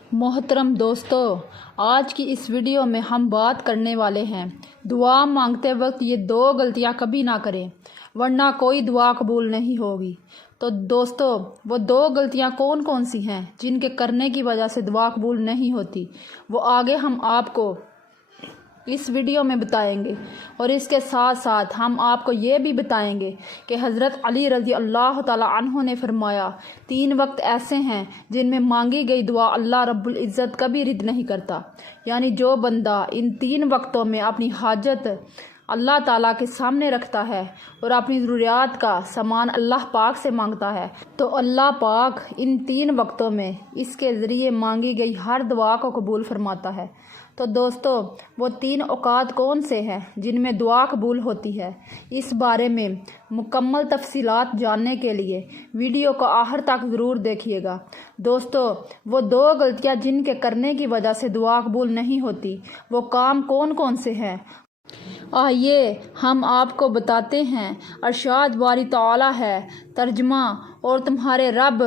मोहतरम दोस्तों, आज की इस वीडियो में हम बात करने वाले हैं दुआ मांगते वक्त ये दो गलतियां कभी ना करें वरना कोई दुआ कबूल नहीं होगी। तो दोस्तों, वो दो गलतियां कौन कौन सी हैं जिनके करने की वजह से दुआ कबूल नहीं होती, वो आगे हम आपको इस वीडियो में बताएंगे। और इसके साथ साथ हम आपको ये भी बताएंगे कि हज़रत अली रज़ी अल्लाह ताला अन्हु ने फरमाया 3 वक्त ऐसे हैं जिनमें मांगी गई दुआ अल्लाह रब्बुल इज़्ज़त कभी रद्द नहीं करता। यानी जो बंदा इन 3 वक्तों में अपनी हाजत अल्लाह ताला के सामने रखता है और अपनी ज़रूरियात का सामान अल्लाह पाक से मांगता है, तो अल्लाह पाक इन 3 वक्तों में इसके ज़रिए मांगी गई हर दुआ को कबूल फरमाता है। तो दोस्तों, वो 3 औकात कौन से हैं जिनमें दुआ कबूल होती है, इस बारे में मुकम्मल तफसीलात जानने के लिए वीडियो को आखिर तक ज़रूर देखिएगा। दोस्तों, वो 2 गलतियां जिनके करने की वजह से दुआ कबूल नहीं होती, वो काम कौन कौन से हैं, आइए हम आपको बताते हैं। अरशाद बारी ताला है, तर्जमा, और तुम्हारे रब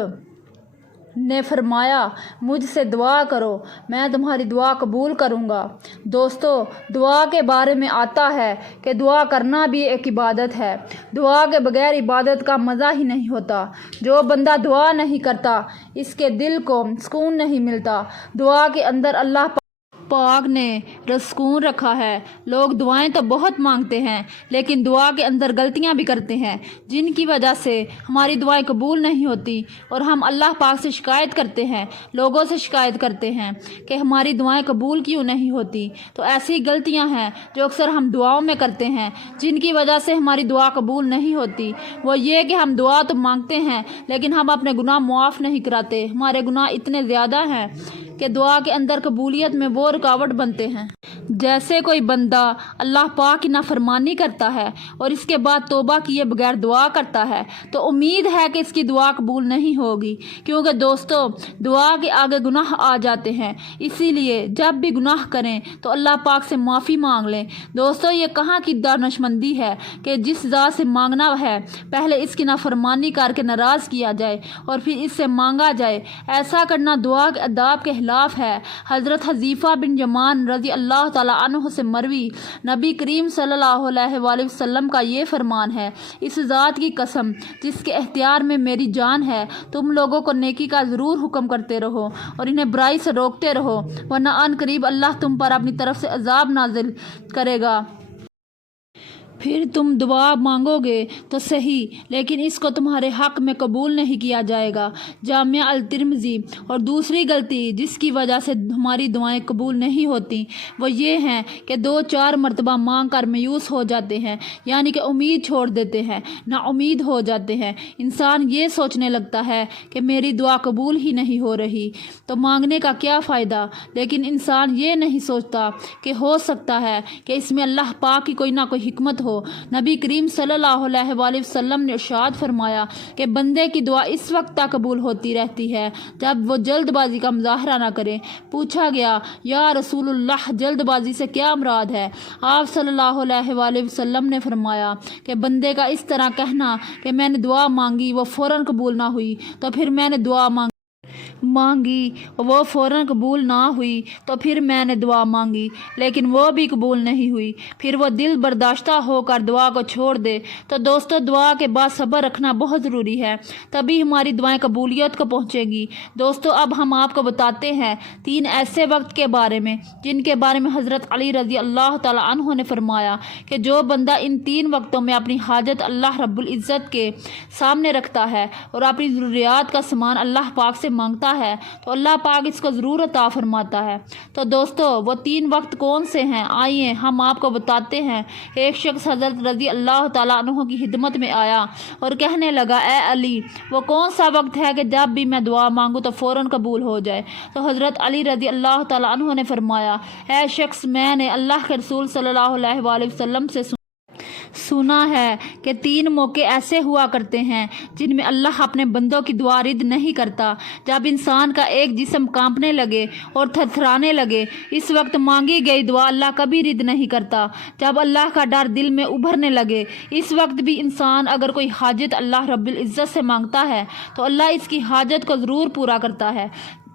ने फरमाया मुझसे दुआ करो, मैं तुम्हारी दुआ कबूल करूँगा। दोस्तों, दुआ के बारे में आता है कि दुआ करना भी एक इबादत है। दुआ के बगैर इबादत का मज़ा ही नहीं होता। जो बंदा दुआ नहीं करता, इसके दिल को सुकून नहीं मिलता। दुआ के अंदर अल्लाह पाक ने सुकून रखा है। लोग दुआएं तो बहुत मांगते हैं, लेकिन दुआ के अंदर गलतियां भी करते हैं, जिनकी वजह से हमारी दुआएं कबूल नहीं होती और हम अल्लाह पाक से शिकायत करते हैं, लोगों से शिकायत करते हैं कि हमारी दुआएं कबूल क्यों नहीं होती। तो ऐसी गलतियां हैं जो अक्सर हम दुआओं में करते हैं, जिनकी वजह से हमारी दुआ कबूल नहीं होती। वो ये कि हम दुआ तो मांगते हैं, लेकिन हम अपने गुनाह मुआफ़ नहीं कराते। हमारे गुनाह इतने ज़्यादा हैं कि दुआ के अंदर कबूलियत में वो रुकावट बनते हैं। जैसे कोई बंदा अल्लाह पाक की नाफरमानी करता है और इसके बाद तौबा किए बगैर दुआ करता है, तो उम्मीद है कि इसकी दुआ कबूल नहीं होगी, क्योंकि दोस्तों, दुआ के आगे गुनाह आ जाते हैं। इसीलिए जब भी गुनाह करें तो अल्लाह पाक से माफ़ी मांग लें। दोस्तों, ये कहाँ की दानशमंदी है कि जिस ज़ात से मांगना है पहले इसकी नाफरमानी करके नाराज़ किया जाए और फिर इससे मांगा जाए। ऐसा करना दुआ के अदाब के खिलाफ है। हज़रत हज़ीफ़ा बिन जमान रज़ी अल्लाह ताला अन्हु से मरवी नबी करीम सल्लल्लाहु अलैहि वसल्लम का ये फरमान है, इस ज़ात की कसम जिसके इख्तियार में मेरी जान है, तुम लोगों को नेकी का ज़रूर हुक्म करते रहो और इन्हें बुराई से रोकते रहो, वरना अन करीब अल्लाह तुम पर अपनी तरफ से अजाब नाजिल करेगा। फिर तुम दुआ मांगोगे तो सही, लेकिन इसको तुम्हारे हक़ में कबूल नहीं किया जाएगा। जामिया अल तिर्मिज़ी। और दूसरी गलती जिसकी वजह से हमारी दुआएं कबूल नहीं होती, वो ये हैं कि 2-4 मरतबा मांग कर मायूस हो जाते हैं, यानी कि उम्मीद छोड़ देते हैं, नाउम्मीद हो जाते हैं। इंसान ये सोचने लगता है कि मेरी दुआ कबूल ही नहीं हो रही, तो मांगने का क्या फ़ायदा। लेकिन इंसान ये नहीं सोचता कि हो सकता है कि इसमें अल्लाह पाक की कोई ना कोई हिकमत हो। नबी करीम सल्लल्लाहु अलैहि वसल्लम ने इरशाद फरमाया कि बंदे की दुआ इस वक्त तक कबूल होती रहती है जब वो जल्दबाजी का मुजाहरा ना करे। पूछा गया, या रसूलुल्लाह, जल्दबाजी से क्या मुराद है? आप सल्लल्लाहु अलैहि वसल्लम ने फरमाया कि बंदे का इस तरह कहना कि मैंने दुआ मांगी, वो फ़ौरन कबूल ना हुई, तो फिर मैंने दुआ मांगी, वो फ़ौरन कबूल ना हुई, तो फिर मैंने दुआ मांगी, लेकिन वो भी कबूल नहीं हुई, फिर वो दिल बर्दाश्ता होकर दुआ को छोड़ दे। तो दोस्तों, दुआ के बाद सब्र रखना बहुत ज़रूरी है, तभी हमारी दुआएं कबूलियत को पहुँचेगी। दोस्तों, अब हम आपको बताते हैं 3 ऐसे वक्त के बारे में जिनके बारे में हज़रत अली रज़ी अल्लाह ताला अन्हु ने फरमाया कि जो बंदा इन 3 वक्तों में अपनी हाजत अल्लाह रब्बुल इज़्ज़त के सामने रखता है और अपनी ज़रूरियात का सामान अल्लाह पाक से मांगता है, तो अल्लाह पाक इसको ज़रूर अता फरमाता है। तो दोस्तों, वो 3 वक्त कौन से हैं, आइए हम आपको बताते हैं। एक शख्स हज़रत रज़ी अल्लाह ताला अन्हु की खिदमत में आया और कहने लगा, ए अली, वो कौन सा वक्त है कि जब भी मैं दुआ मांगूँ तो फ़ौरन कबूल हो जाए? तो हज़रत अली रज़ी अल्लाह ताला अन्हु ने फरमाया, ए शख्स, मैंने अल्लाह के रसूल सल्लल्लाहु अलैहि वसल्लम से सुना है कि 3 मौके ऐसे हुआ करते हैं जिनमें अल्लाह अपने बंदों की दुआ रद्द नहीं करता। जब इंसान का एक जिस्म कांपने लगे और थरथराने लगे, इस वक्त मांगी गई दुआ अल्लाह कभी रद्द नहीं करता। जब अल्लाह का डर दिल में उभरने लगे, इस वक्त भी इंसान अगर कोई हाजत अल्लाह रब्बुल इज़्ज़त से मांगता है तो अल्लाह इसकी हाजत को ज़रूर पूरा करता है।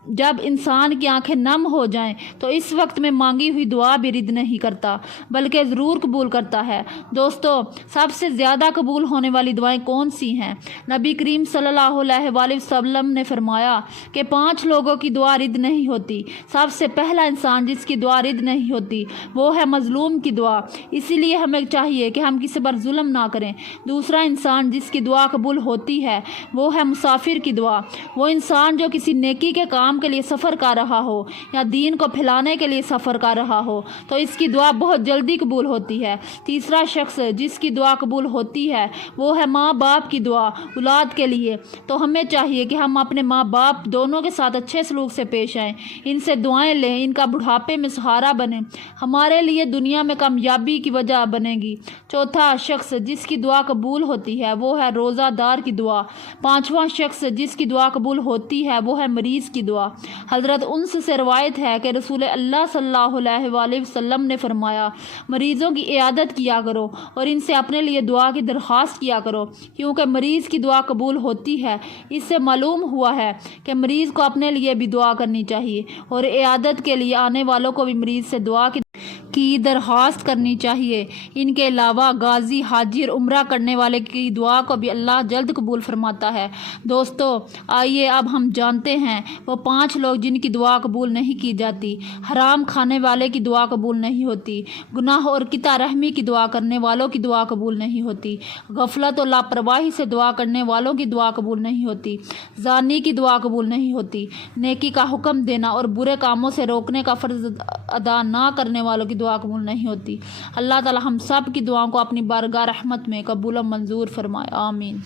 جب انسان کی آنکھیں نم ہو جائیں تو اس وقت میں مانگی ہوئی دعا بھی رد نہیں کرتا بلکہ ضرور قبول کرتا ہے۔ دوستو، سب سے زیادہ قبول ہونے والی دعائیں کون سی ہیں؟ نبی کریم صلی اللہ علیہ وآلہ وسلم نے فرمایا کہ 5 لوگوں کی دعا رد نہیں ہوتی۔ سب سے پہلا انسان جس کی دعا رد نہیں ہوتی وہ ہے مظلوم کی دعا، اسی لیے ہمیں چاہیے کہ ہم کسی پر ظلم نہ کریں۔ دوسرا انسان جس کی دعا قبول ہوتی ہے وہ ہے مسافر کی دعا، وہ انسان جو کسی نیکی کے کام کے لیے سفر کر رہا ہو یا دین کو پھیلانے کے لیے سفر کر رہا ہو تو اس کی دعا بہت جلدی قبول ہوتی ہے۔ تیسرا شخص جس کی دعا قبول ہوتی ہے وہ ہے ماں باپ کی دعا اولاد کے لیے، تو ہمیں چاہیے کہ ہم اپنے ماں باپ دونوں کے ساتھ اچھے سلوک سے پیش آئیں، ان سے دعائیں لیں، ان کا بڑھاپے میں سہارا بنیں، ہمارے لیے دنیا میں کامیابی کی وجہ بنے گی۔ چوتھا شخص جس کی دعا قبول ہوتی ہے وہ ہے روزہ دار کی دعا۔ پانچواں شخص جس کی دعا قبول ہوتی ہے وہ ہے مریض کی دعا۔ حضرت انس سے روایت ہے کہ رسول اللہ صلی اللہ علیہ وآلہ وسلم نے فرمایا، مریضوں کی عیادت کیا کرو اور ان سے اپنے لیے دعا کی درخواست کیا کرو، کیونکہ مریض کی دعا قبول ہوتی ہے۔ اس سے معلوم ہوا ہے کہ مریض کو اپنے لیے بھی دعا کرنی چاہیے اور عیادت کے لیے آنے والوں کو بھی مریض سے دعا کی درخواست کرنی چاہیے۔ ان کے علاوہ غازی، حاجی اور عمرہ کرنے والے کی دعا کو بھی اللہ جلد قبول فرماتا ہے۔ دوستو، آئیے اب ہم جانتے ہیں وہ 5 لوگ جن کی دعا قبول نہیں کی جاتی۔ حرام کھانے والے کی دعا قبول نہیں ہوتی، گناہ اور قطع رحمی کی دعا کرنے والوں کی دعا قبول نہیں ہوتی، غفلت اور لاپرواہی سے دعا کرنے والوں کی دعا قبول نہیں ہوتی، زانی کی دعا قبول نہیں ہوتی، نیکی کا حکم دینا اور برے کاموں سے روکنے کا فرض ادا نہ کرنے والوں کی دعا قبول نہیں ہوتی۔ اللہ تعالی ہم سب کی دعاؤں کو اپنی بارگاہ رحمت میں قبول و منظور فرمائے، آمین۔